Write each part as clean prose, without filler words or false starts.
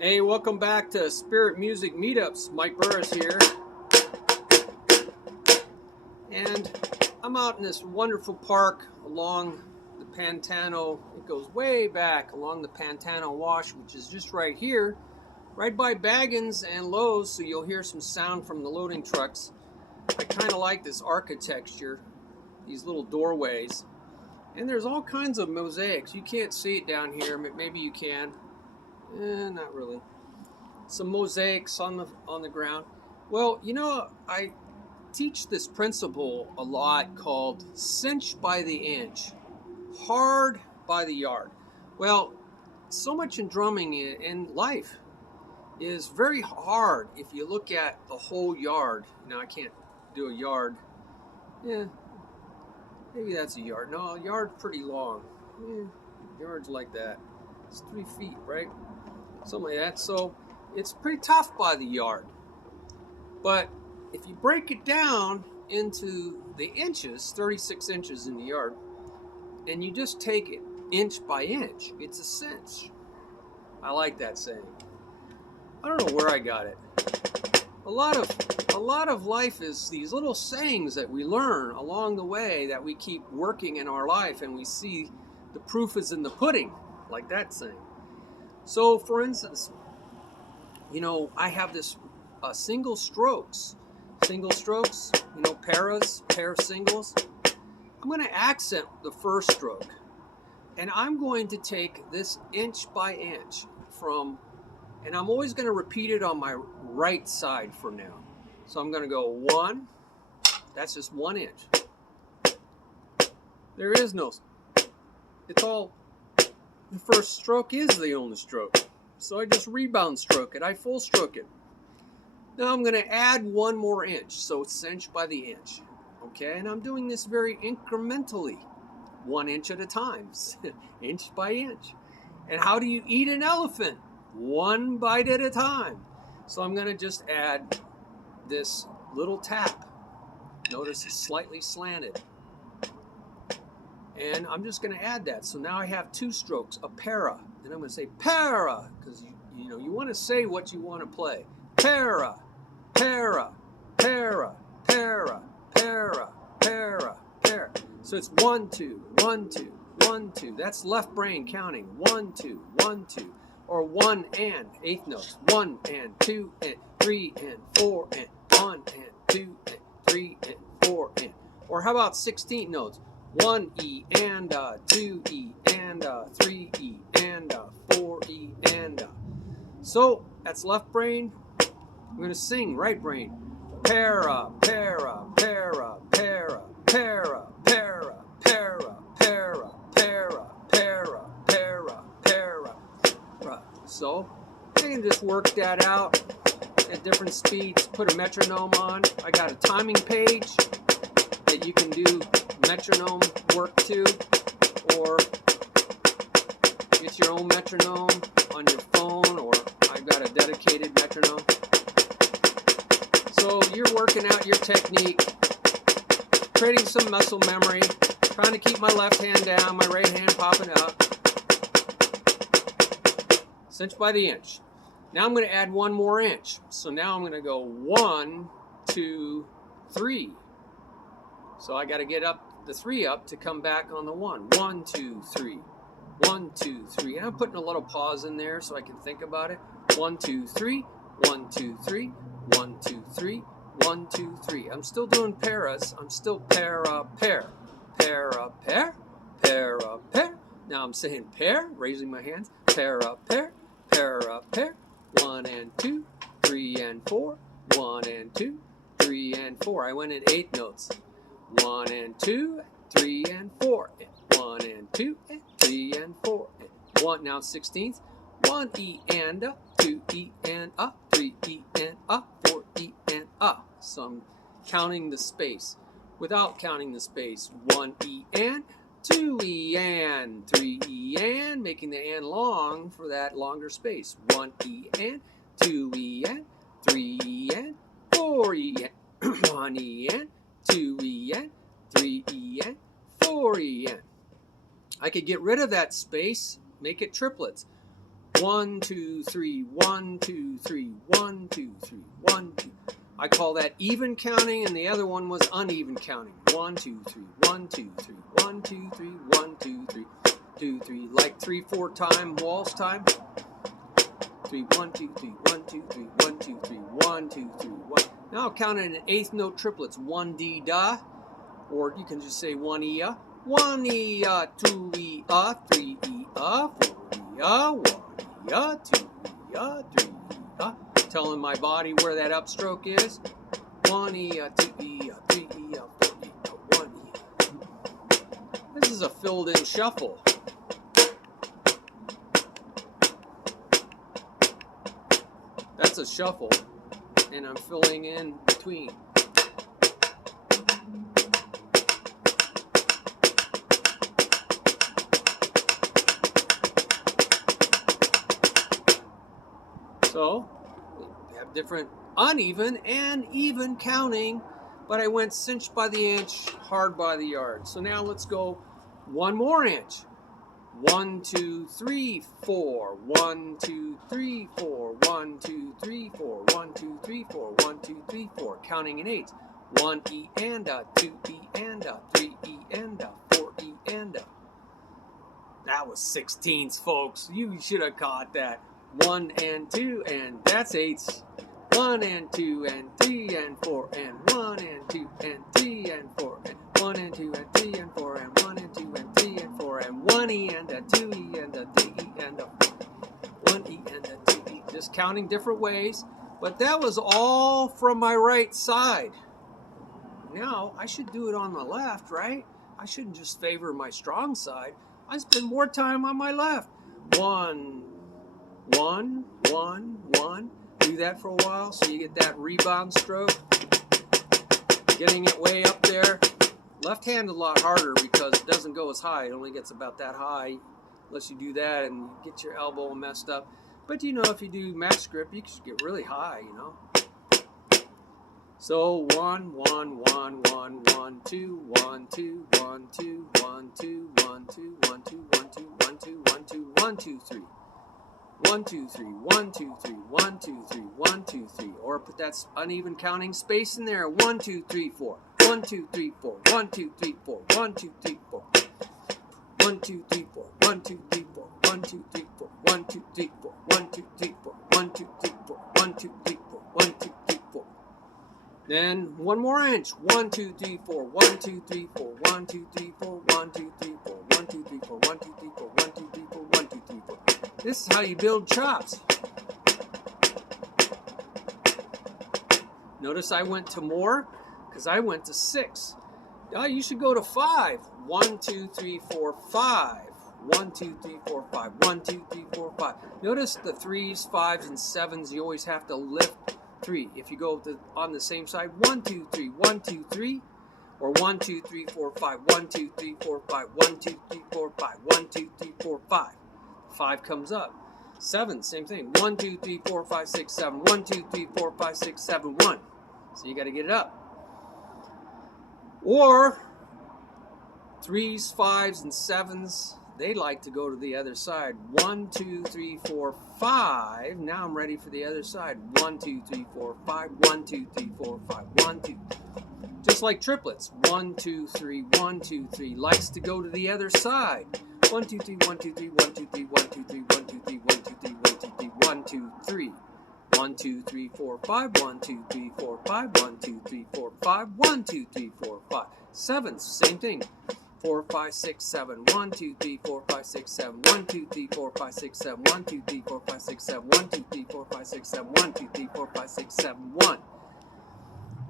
Hey, welcome back to Spirit Music Meetups. Mike Burris here. And I'm out in this wonderful park along the Pantano. It goes way back along the Pantano Wash, which is just right here, right by Baggins and Lowe's, so you'll hear some sound from the loading trucks. I kind of like this architecture, these little doorways. And there's all kinds of mosaics. You can't see it down here, but maybe you can. Not really. Some mosaics on the ground. Well, you know, I teach this principle a lot called cinch by the inch, hard by the yard. Well, so much in drumming in life is very hard if you look at the whole yard. Now, I can't do a yard. Yeah, maybe that's a yard. No, a yard's pretty long. Yard's like that. It's 3 feet, right? Something like that. So it's pretty tough by the yard. But if you break it down into the inches, 36 inches in the yard, and you just take it inch by inch, it's a cinch. I like that saying. I don't know where I got it. A lot of life is these little sayings that we learn along the way that we keep working in our life, and we see the proof is in the pudding, like that saying. So, for instance, you know, I have this single strokes, you know, pair of singles. I'm going to accent the first stroke, and I'm going to take this inch by inch and I'm always going to repeat it on my right side for now. So I'm going to go 1, that's just 1 inch. There is no, it's all, the first stroke is the only stroke. So I just rebound stroke it, I full stroke it. Now I'm going to add 1 more inch, so it's cinch by the inch. Okay, and I'm doing this very incrementally, 1 inch at a time, inch by inch. And how do you eat an elephant? 1 bite at a time. So I'm going to just add this little tap. Notice it's slightly slanted. And I'm just going to add that. So now I have 2 strokes, a para. And I'm going to say para, because you know you want to say what you want to play. Para, para, para, para, para, para, para. So it's 1, 2, 1, 2, 1, 2. That's left brain counting. 1, 2, 1, 2. Or 1 and 8th notes. 1 and 2 and 3 and 4 and 1 and 2 and 3 and 4 and. Or how about 16th notes? 1 E and 2 E and 3 E and 4 E and. So that's left brain. I'm going to sing right brain. Para, para, para, para, para, para, para, para, para, para, para, para. So I can just work that out at different speeds, put a metronome on. I got a timing page that you can do metronome work to, or get your own metronome on your phone, or I've got a dedicated metronome. So you're working out your technique, creating some muscle memory, trying to keep my left hand down, my right hand popping up. Cinch by the inch. Now I'm going to add 1 more inch. So now I'm going to go 1, 2, 3. So I got to get up the 3 up to come back on the 1. 1, 2, 3. 1, 2, 3. And I'm putting a little pause in there so I can think about it. 1, 2, 3. 1, 2, 3. 1, 2, 3. 1, 2, 3. I'm still doing paras. I'm still para, pair. Para, pair. Para, pair. Now I'm saying pair, raising my hands. Para, pair. Para, pair. 1 and 2. 3 and 4. 1 and 2. 3 and 4. I went in 8 notes. 1 and 2, 3 and 4, and 1 and 2, and 3 and 4, and 1. Now 16th. 1 E and 2 E and 3 E and 4 E and So I'm counting the space without counting the space. 1 E and 2 E and 3 E and, making the and long for that longer space. 1 E and 2 E and 3 E and 4 E and 1 E and 2 E and 3 E and 4 E and. I could get rid of that space, make it triplets. 1, 2, 3, 1, 2, 3, 1, 2, 3, 1, 2. I call that even counting, and the other one was uneven counting. 1, 2, 3, 1, 2, 3, 1, 2, 3, 1, 2, 3, 2, 3. Like 3, 4 time waltz time. 3, 1, 2, 3, 1, 2, 3, 1, 2, 3, 1, 2, 3, 1. Now I'll count it in eighth note triplets. 1 D da, or you can just say 1 E A. 1 E A, 2 E A, 3 E A, 4 E A, 1 E A, 2 E A, 3 E A. Telling my body where that upstroke is. 1 E A, 2 E A, 3 E A, 4 E A, 1 E A. This is a filled in shuffle. That's a shuffle, and I'm filling in between. So, we have different uneven and even counting, but I went cinch by the inch, hard by the yard. So now let's go one more inch. 1, 2, 3, 4. 1, 2, 3, 4. 1, 2, 3, 4. 1, 2, 3, 4. 1, 2, 3, 4. Counting in eights. 1 E and a, 2 E and a, 3 E and a, 4 E and a. That was 16ths, folks. You should have caught that. 1 and 2, and that's eights. 1 and 2 and 3 and 4 and 1 and 2 and 3 and 4 and 1 and 2 and 3 and 4 and 1 and 2 and 3 and 4 and 1 E and a 2 E and a 3 E and a 1 E and a 2 E. Just counting different ways, but that was all from my right side. Now I should do it on the left, right? I shouldn't just favor my strong side. I spend more time on my left. 1, 1, 1, 1. Do that for a while so you get that rebound stroke. Getting it way up there. Left hand a lot harder because it doesn't go as high. It only gets about that high unless you do that and you get your elbow messed up. But you know, if you do match grip, you can get really high, you know. So 1, 1, 1, 1, 1, 2, 1, 2, 1, 2, 1, 2, 1, 2, 1, 2, 1, 2, 1, 2, 1, 2, 1, 2, 3. 1, 2, 3, 1, 2, 3, 1, 2, 3, 1, 2, 3. Or put that uneven counting space in there. 1, 2, 3, 4. 1, 2, 3, 4. 1, 2, 3, 4. 1, 2, 3, 4. 1, 2, 3, 4. 1, 2, 3, 4. 1, 2, 3, 4. 1, 2, 3, 4. 1, 2, 3, 4. 1, 2, 3, 4. 1, 2, 3, 4. 1, 2, 3, 4. Then one more inch. 1, 2, 3, 4. 1, 2, 3, 4. 1, 2, 3, 4. 1, 2, 3, 4. 1, 2, 3, 4. 1, 2, 3, 4. 1, 2, 3, 4. 1, 2, 3, 4. This is how you build chops. Notice I went to more because I went to 6. Now you should go to 5. 1, 2, 3, 4, 5. 1, 2, 3, 4, 5. 1, 2, 3, 4, 5. Notice the 3s, 5s, and 7s. You always have to lift 3. If you go on the same side, 1, 2, 3, 1, 2, 3. Or 1, 2, 3, 4, 5. 1, 2, 3, 4, 5. 1, 2, 3, 4, 5. 1, 2, 3, 4, 5. 5 comes up. 7, same thing. 1, 2, 3, 4, 5, 6, 7. 1, 2, 3, 4, 5, 6, 7, 1. So you got to get it up. Or 3s, 5s, and 7s, they like to go to the other side. 1, 2, 3, 4, 5. Now I'm ready for the other side. 1, 2, 3, 4, 5. 1, 2, 3, 4, 5. 1, 2. Just like triplets. 1, 2, 3, 1, 2, 3. Likes to go to the other side. 1, 2, 3, 1, 2, 3, 1, 2, 3, 1, 2, 3, 1, 2, 3, 1, 2, 3, 1, 2, 3, 1, 2, 3. 1, 2, 3, 4, 5. 1, 2, 3, 4, 5. 1, 2, 3, 4, 5. 1, 2, 3, 4, 5. 7s, same thing. 4, 5, 6, 7. 1, 2, 3, 4, 5, 6, 7. 1, 2, 3, 4, 5, 6, 7. 1, 2, 3, 4, 5, 6, 7. 1, 2, 3, 4, 5, 6, 7. 1, 2, 3, 4, 5, 6, 7, 1.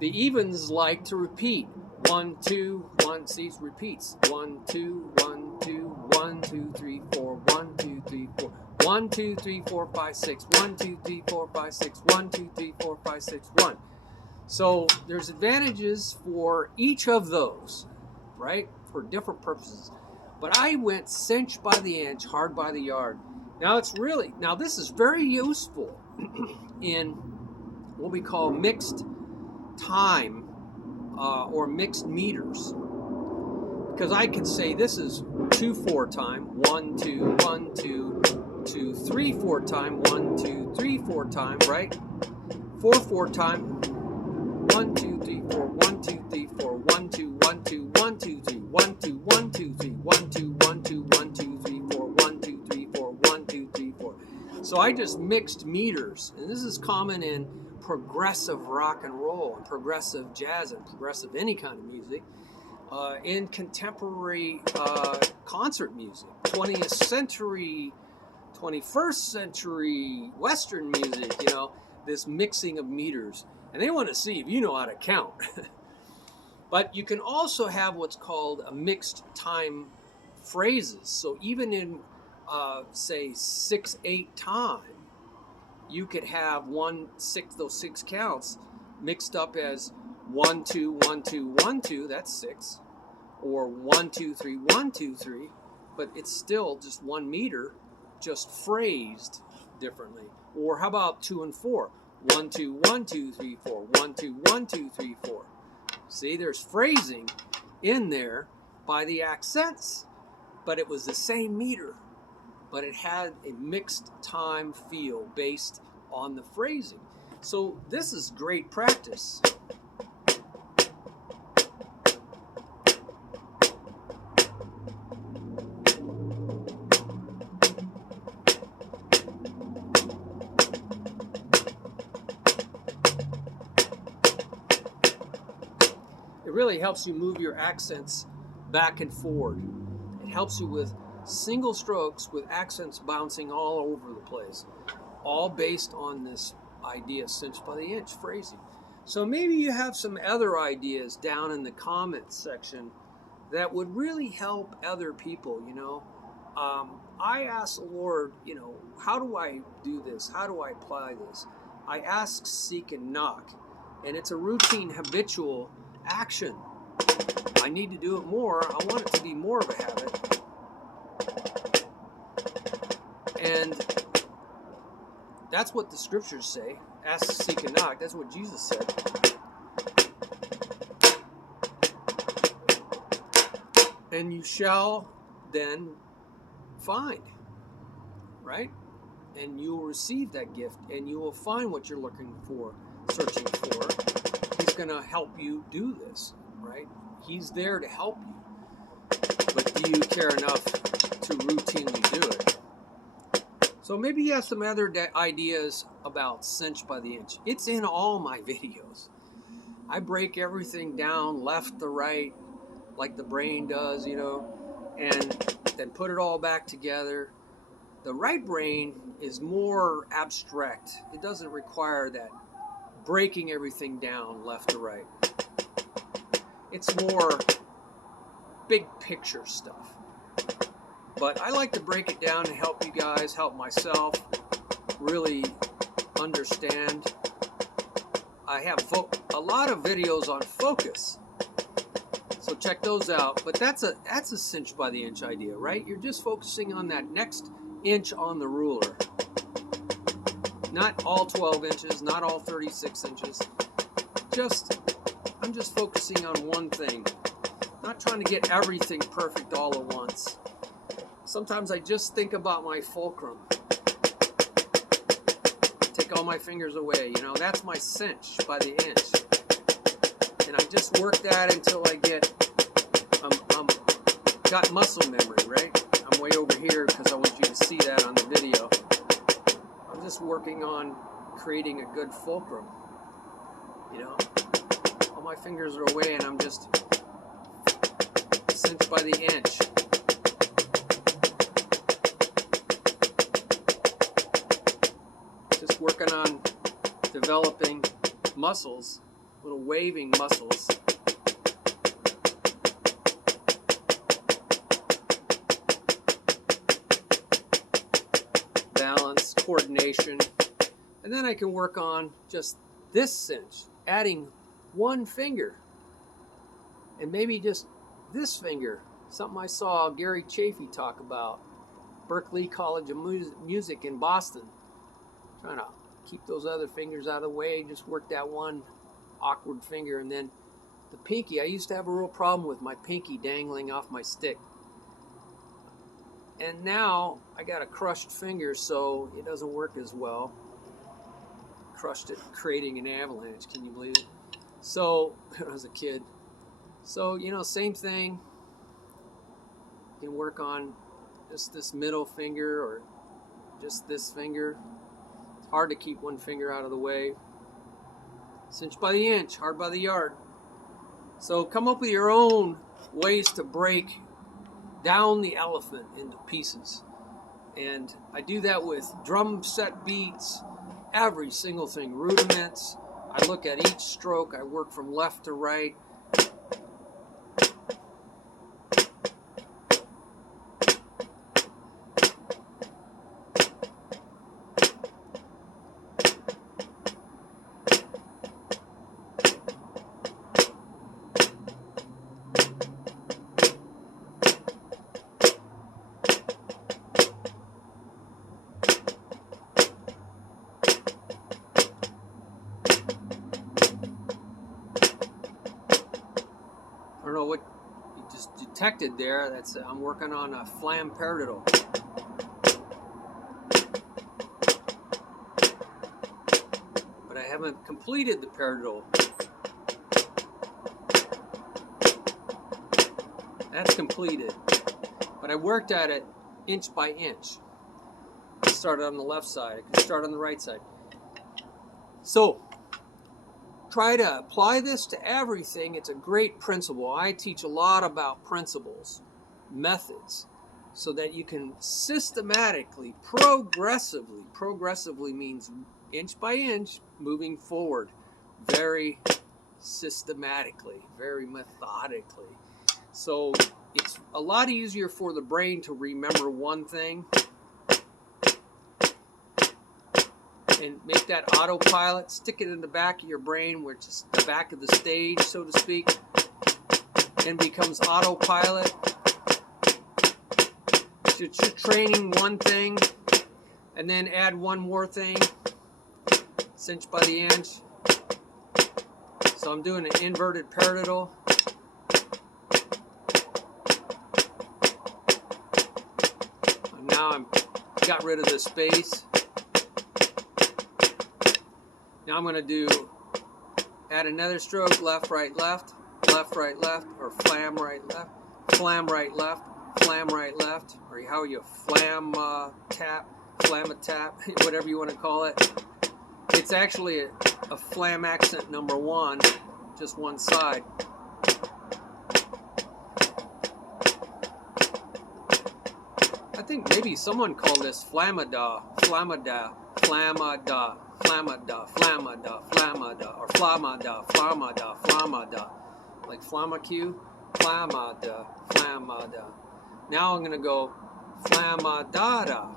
The evens like to repeat. 1, 2, 1, see, repeats. 1, 2, 1, 2, 1, 2, 3, 4, 1, 2, 3, 4. 1, 2, 3, 4, 5, 6. 1, 2, 3, 4, 5, 6. 1, 2, 3, 4, 5, 6, 1. So there's advantages for each of those, right? For different purposes. But I went cinch by the inch, hard by the yard. Now this is very useful in what we call mixed time or mixed meters. Because I could say this is 2/4 time. 1, 2, 1, 2, 2, 3, 4 time, 1, 2, 3, 4 time, right? 4, 4 time, 1, 2, 3, 4, 1, 2, 3, 4, 1, 2, 1, 2, 1, 2, 3, 1, 2, 1, 2, 3, 1, 2, 1, 2, 1, 2, 3, 4, 1, 2, 3, 4, 1, 2, 3, 4. So I just mixed meters, and this is common in progressive rock and roll, and progressive jazz, and progressive any kind of music. In contemporary concert music, 20th century, 21st century Western music, you know, this mixing of meters. And they want to see if you know how to count. But you can also have what's called a mixed time phrases. So even in, say, 6/8 time, you could have those 6 counts mixed up as 1, 2, 1, 2, 1, 2, that's 6, or 1, 2, 3, 1, 2, 3, but it's still just 1 meter, just phrased differently. Or how about 2 and 4? 1, 2, 1, 2, 3, 4, 1, 2, 1, 2, 3, 4. See, there's phrasing in there by the accents, but it was the same meter, but it had a mixed time feel based on the phrasing. So this is great practice. It really helps you move your accents back and forward. It helps you with single strokes with accents bouncing all over the place, all based on this idea, cinch by the inch phrasing. So maybe you have some other ideas down in the comments section that would really help other people, you know. I ask the Lord, you know, how do I do this? How do I apply this? I ask, seek, and knock. And it's a routine, habitual action. I need to do it more. I want it to be more of a habit. And that's what the scriptures say. Ask, seek, and knock. That's what Jesus said. And you shall then find, right? And you will receive that gift, and you will find what you're looking for, searching for. He's going to help you do this, right? He's there to help you. But do you care enough to routinely do it? So maybe you have some other ideas about cinch by the inch. It's in all my videos. I break everything down left to right like the brain does, you know, and then put it all back together. The right brain is more abstract. It doesn't require that breaking everything down left to right. It's more big picture stuff. But I like to break it down to help you guys, help myself really understand. I have a lot of videos on focus, so check those out. But that's a cinch by the inch idea, right? You're just focusing on that next inch on the ruler. Not all 12 inches, not all 36 inches. I'm just focusing on one thing. Not trying to get everything perfect all at once. Sometimes I just think about my fulcrum. Take all my fingers away, you know, that's my cinch by the inch. And I just work that until I get, got muscle memory, right? I'm way over here because I want you to see that on the video. I'm just working on creating a good fulcrum, you know. All my fingers are away and I'm just cinch by the inch. Just working on developing muscles, little waving muscles. Balance, coordination. And then I can work on just this cinch, adding one finger. And maybe just this finger. Something I saw Gary Chafee talk about. Berklee College of Music in Boston. Trying to keep those other fingers out of the way, just work that one awkward finger. And then the pinky, I used to have a real problem with my pinky dangling off my stick. And now I got a crushed finger, so it doesn't work as well. Crushed it, creating an avalanche. Can you believe it? So, when I was a kid. So, you know, same thing. You can work on just this middle finger or just this finger. It's hard to keep one finger out of the way. Cinch by the inch, hard by the yard. So come up with your own ways to break down the elephant into pieces. And I do that with drum set beats, every single thing, rudiments. I look at each stroke, I work from left to right. I don't know what you just detected there. That's I'm working on a flam paradiddle. But I haven't completed the paradiddle. That's completed. But I worked at it inch by inch. I started on the left side. I can start on the right side. So, try to apply this to everything. It's a great principle. I teach a lot about principles, methods, so that you can systematically, progressively means inch by inch, moving forward, very systematically, very methodically. So it's a lot easier for the brain to remember one thing and make that autopilot, stick it in the back of your brain, which is the back of the stage, so to speak, and becomes autopilot. So you're training one thing, and then add one more thing, cinch by the inch. So I'm doing an inverted paradiddle. And now I'm got rid of the space. Now I'm going to add another stroke, left, right, left, or flam, right, left, flam, right, left, flam, right, left, or how you flam tap, whatever you want to call it. It's actually a flam accent number one, just one side. I think maybe someone called this flamada, or flamada, like flamacue, flamada. Now I'm gonna go flamadada,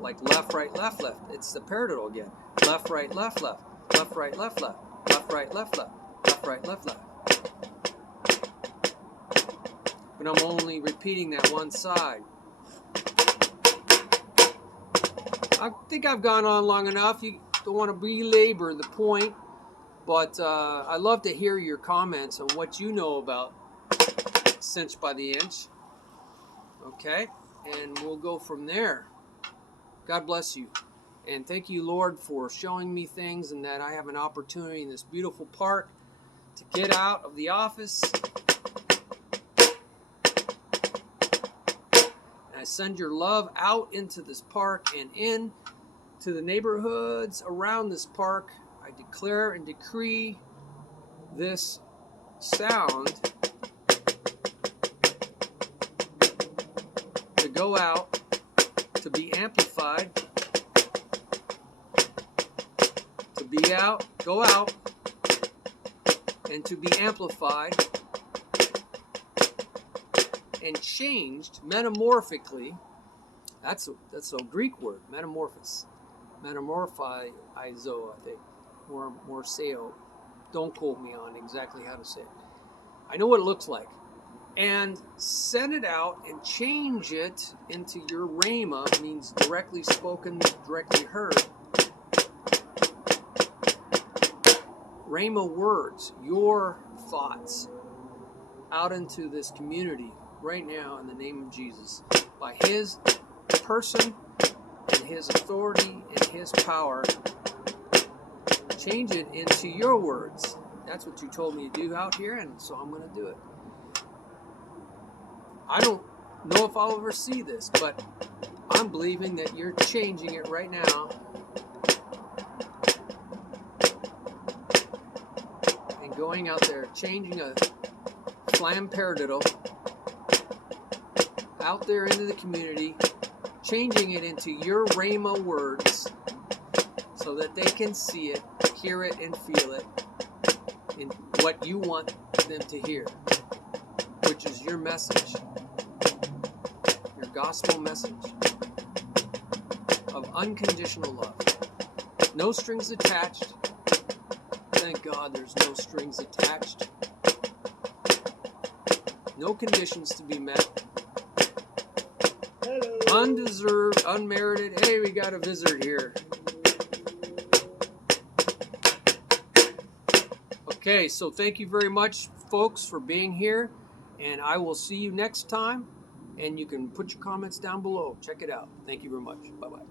like left, right, left. It's the paradiddle again. Left, right, left, left right, left, left right, left. But I'm only repeating that one side. I think I've gone on long enough. You don't want to belabor the point, but I love to hear your comments on what you know about cinch by the inch. Okay, and we'll go from there. God bless you. And thank you, Lord, for showing me things and that I have an opportunity in this beautiful park to get out of the office. I send your love out into this park and in to the neighborhoods around this park. I declare and decree this sound to go out, to be amplified, to be out, go out, and to be amplified and changed metamorphically. That's a Greek word, metamorphosis. Metamorphizo, I think. Or morseo. Don't quote me on exactly how to say it. I know what it looks like. And send it out and change it into your rhema, means directly spoken, directly heard. Rhema words, your thoughts, out into this community right now in the name of Jesus. By His person and His authority and His power, change it into your words. That's what you told me to do out here, and so I'm going to do it. I don't know if I'll ever see this, but I'm believing that you're changing it right now. And going out there, changing a flam paradiddle out there into the community, changing it into your Rhema words so that they can see it, hear it, and feel it in what you want them to hear, which is your message, your gospel message of unconditional love. No strings attached. Thank God there's no strings attached. No conditions to be met. Hello. Undeserved, unmerited. Hey, we got a visitor here. Okay, so thank you very much, folks, for being here. And I will see you next time. And you can put your comments down below. Check it out. Thank you very much. Bye-bye.